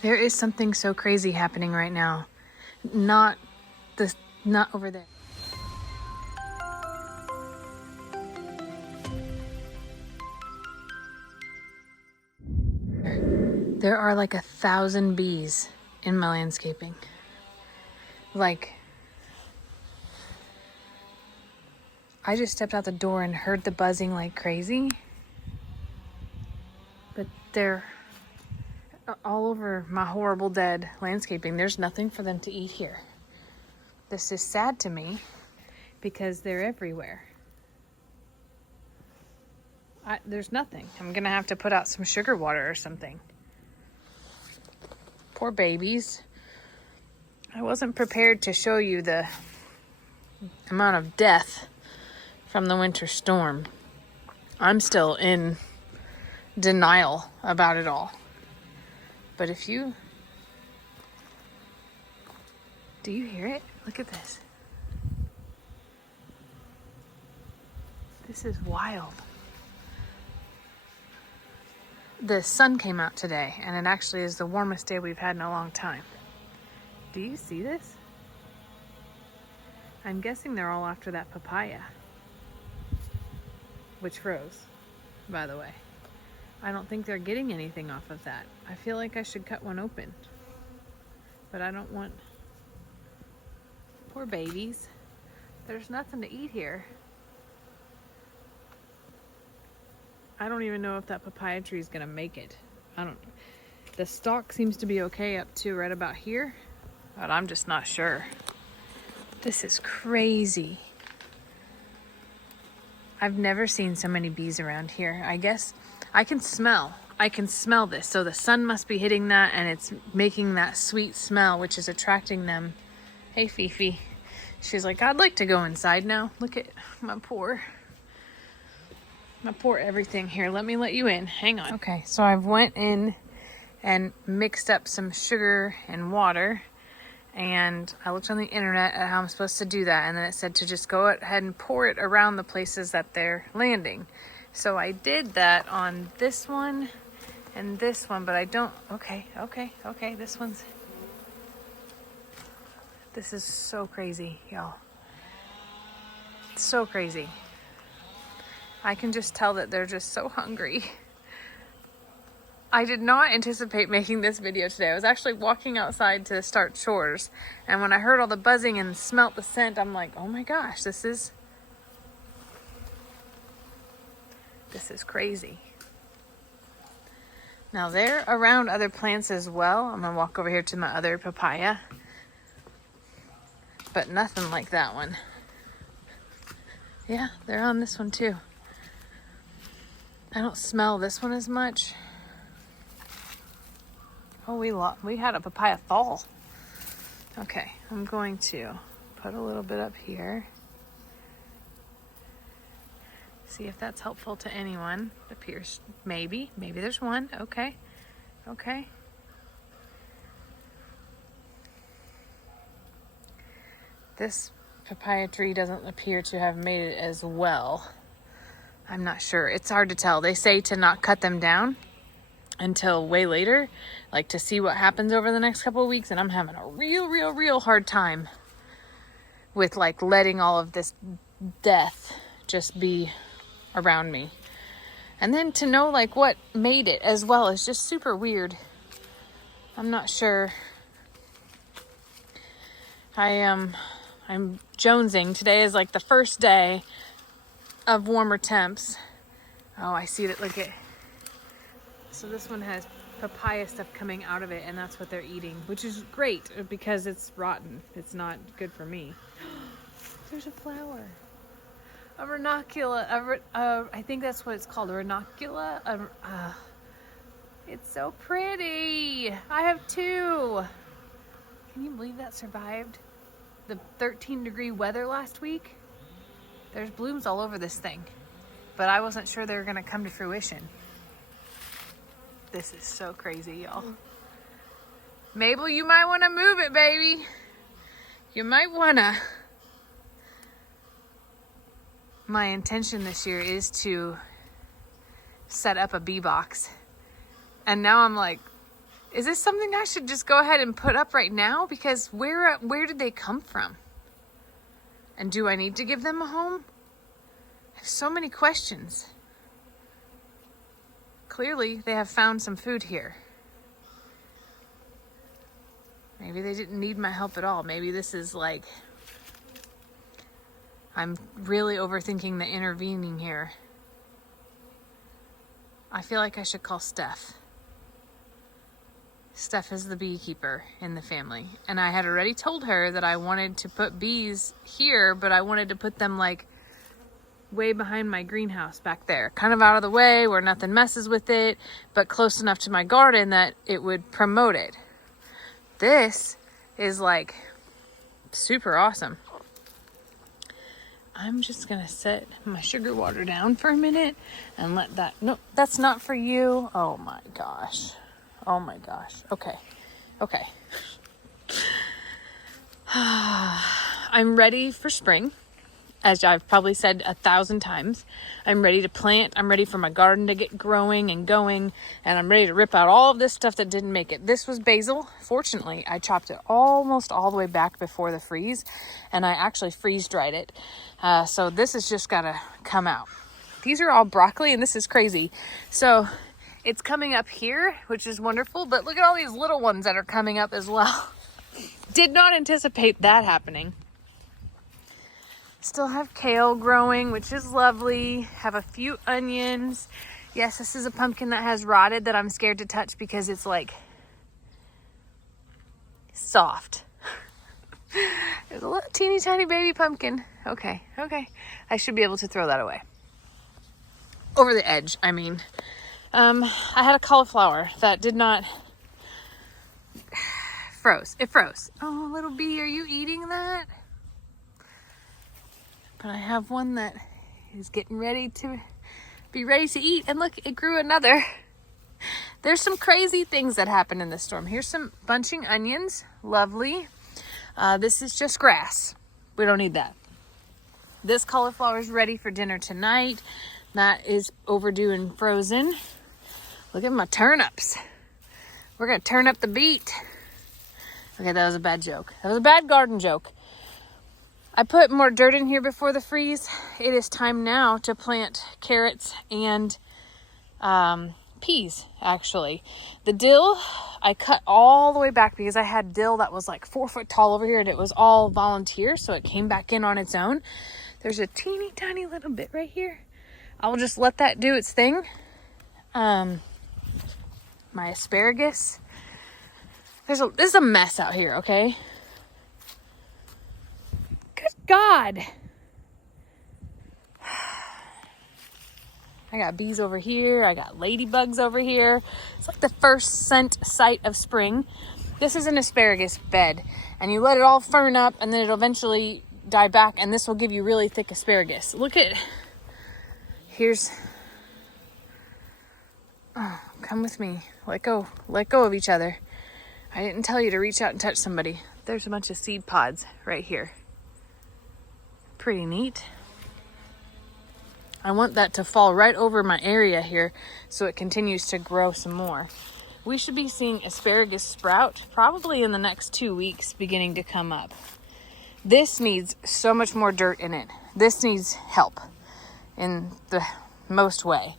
There is something so crazy happening right now. Not over there. There are like 1,000 bees in my landscaping. Like, I just stepped out the door and heard the buzzing like crazy. But they're all over my horrible dead landscaping. There's nothing for them to eat here. This is sad to me because they're everywhere. There's nothing. I'm gonna have to put out some sugar water or something. Poor babies. I wasn't prepared to show you the amount of death from the winter storm. I'm still in denial about it all. But do you hear it? Look at this. This is wild. The sun came out today, and it actually is the warmest day we've had in a long time. Do you see this? I'm guessing they're all after that papaya, which froze, by the way. I don't think they're getting anything off of that. I feel like I should cut one open, but I don't want... Poor babies. There's nothing to eat here. I don't even know if that papaya tree is gonna make it. The stalk seems to be okay up to right about here, but I'm just not sure. This is crazy. I've never seen so many bees around here. I guess I can smell this. So the sun must be hitting that and it's making that sweet smell, which is attracting them. Hey, Fifi. She's like, I'd like to go inside now. Look at my poor everything here. Let me let you in. Hang on. Okay, so I've went in and mixed up some sugar and water, and I looked on the internet at how I'm supposed to do that, and then it said to just go ahead and pour it around the places that they're landing. So I did that on this one and this one, but I don't... Okay, this is so crazy, y'all. It's so crazy. I can just tell that they're just so hungry. I did not anticipate making this video today. I was actually walking outside to start chores, and when I heard all the buzzing and smelt the scent, I'm like, oh my gosh, this is crazy. Now they're around other plants as well. I'm gonna walk over here to my other papaya, but nothing like that one. Yeah, they're on this one too. I don't smell this one as much. Oh, we had a papaya fall. Okay, I'm going to put a little bit up here. See if that's helpful to anyone. It appears maybe there's one. Okay. This papaya tree doesn't appear to have made it as well. I'm not sure. It's hard to tell. They say to not cut them down until way later, like to see what happens over the next couple of weeks, and I'm having a real hard time with like letting all of this death just be around me. And then to know like what made it as well is just super weird. I'm not sure. I'm jonesing. Today is like the first day of warmer temps. Oh, I see that. Look at. So this one has papaya stuff coming out of it, and that's what they're eating, which is great because it's rotten. It's not good for me. There's a flower. A ranunculus. I think that's what it's called. A ranunculus. It's so pretty. I have two. Can you believe that survived the 13-degree weather last week? There's blooms all over this thing, but I wasn't sure they were gonna come to fruition. This is so crazy, y'all. Mabel, you might want to move it, baby. You might wanna. My intention this year is to set up a bee box, and now I'm like, Is this something I should just go ahead and put up right now? Because where did they come from? And do I need to give them a home? I have so many questions. Clearly, they have found some food here. Maybe they didn't need my help at all. Maybe this is like, I'm really overthinking the intervening here. I feel like I should call Steph. Steph is the beekeeper in the family. And I had already told her that I wanted to put bees here, but I wanted to put them like way behind my greenhouse back there. Kind of out of the way where nothing messes with it, but close enough to my garden that it would promote it. This is like super awesome. I'm just gonna set my sugar water down for a minute and let that, no, that's not for you. Oh my gosh. Oh my gosh. Okay. Okay. I'm ready for spring. As I've probably said 1,000 times, I'm ready to plant. I'm ready for my garden to get growing and going. And I'm ready to rip out all of this stuff that didn't make it. This was basil. Fortunately, I chopped it almost all the way back before the freeze. And I actually freeze dried it. So this has just got to come out. These are all broccoli and this is crazy. So it's coming up here, which is wonderful. But look at all these little ones that are coming up as well. Did not anticipate that happening. Still have kale growing, which is lovely. Have a few onions. Yes, this is a pumpkin that has rotted that I'm scared to touch because it's like soft. There's a little teeny tiny baby pumpkin. Okay, okay. I should be able to throw that away. Over the edge, I mean. I had a cauliflower that did not froze. It froze. Oh, little bee, are you eating that? But I have one that is getting ready to be ready to eat. And look, it grew another. There's some crazy things that happen in this storm. Here's some bunching onions. Lovely. This is just grass. We don't need that. This cauliflower is ready for dinner tonight. That is overdue and frozen. Look at my turnips. We're going to turn up the beat. Okay, that was a bad joke. That was a bad garden joke. I put more dirt in here before the freeze. It is time now to plant carrots and peas, actually. The dill, I cut all the way back because I had dill that was like 4 foot tall over here and it was all volunteer, so it came back in on its own. There's a teeny tiny little bit right here. I will just let that do its thing. My asparagus. This is a mess out here, okay? Good God. I got bees over here. I got ladybugs over here. It's like the first sight of spring. This is an asparagus bed. And you let it all fern up and then it'll eventually die back. And this will give you really thick asparagus. Look at, here's, oh, come with me. Let go of each other. I didn't tell you to reach out and touch somebody. There's a bunch of seed pods right here. Pretty neat. I want that to fall right over my area here so it continues to grow some more. We should be seeing asparagus sprout probably in the next 2 weeks beginning to come up. This needs so much more dirt in it. This needs help in the most way.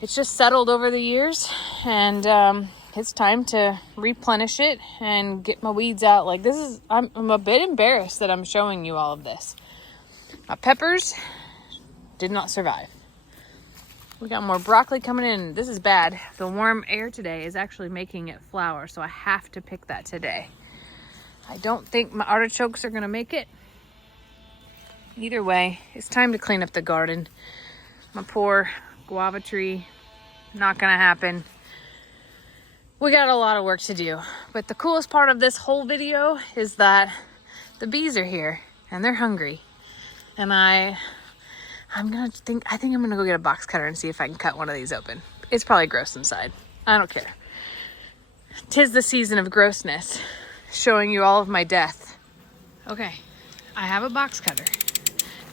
It's just settled over the years and it's time to replenish it and get my weeds out. Like this is, I'm a bit embarrassed that I'm showing you all of this. My peppers did not survive. We got more broccoli coming in. This is bad. The warm air today is actually making it flower, so I have to pick that today. I don't think my artichokes are gonna make it. Either way, it's time to clean up the garden. My poor guava tree, not gonna happen. We got a lot of work to do, but the coolest part of this whole video is that the bees are here and they're hungry. And I think I'm gonna go get a box cutter and see if I can cut one of these open. It's probably gross inside. I don't care. 'Tis the season of grossness, showing you all of my death. Okay, I have a box cutter.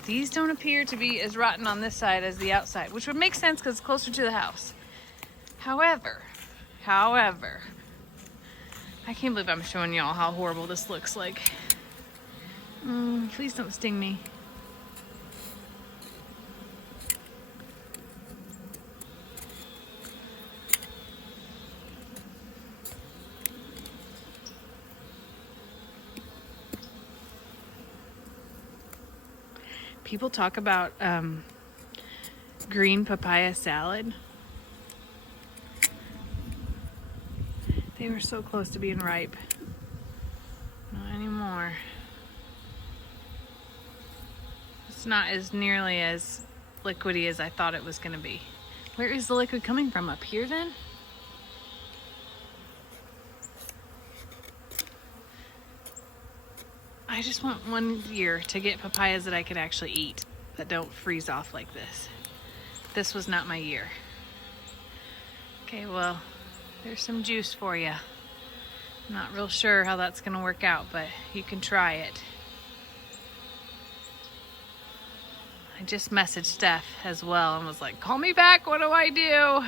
These don't appear to be as rotten on this side as the outside, which would make sense because it's closer to the house. However, I can't believe I'm showing y'all how horrible this looks like. Please don't sting me. People talk about green papaya salad. They were so close to being ripe. Not anymore. It's not as nearly as liquidy as I thought it was going to be. Where is the liquid coming from? Up here then? I just want one year to get papayas that I can actually eat, that don't freeze off like this. This was not my year. Okay, well, there's some juice for you. I'm not real sure how that's gonna work out, but you can try it. I just messaged Steph as well and was like, call me back, what do I do?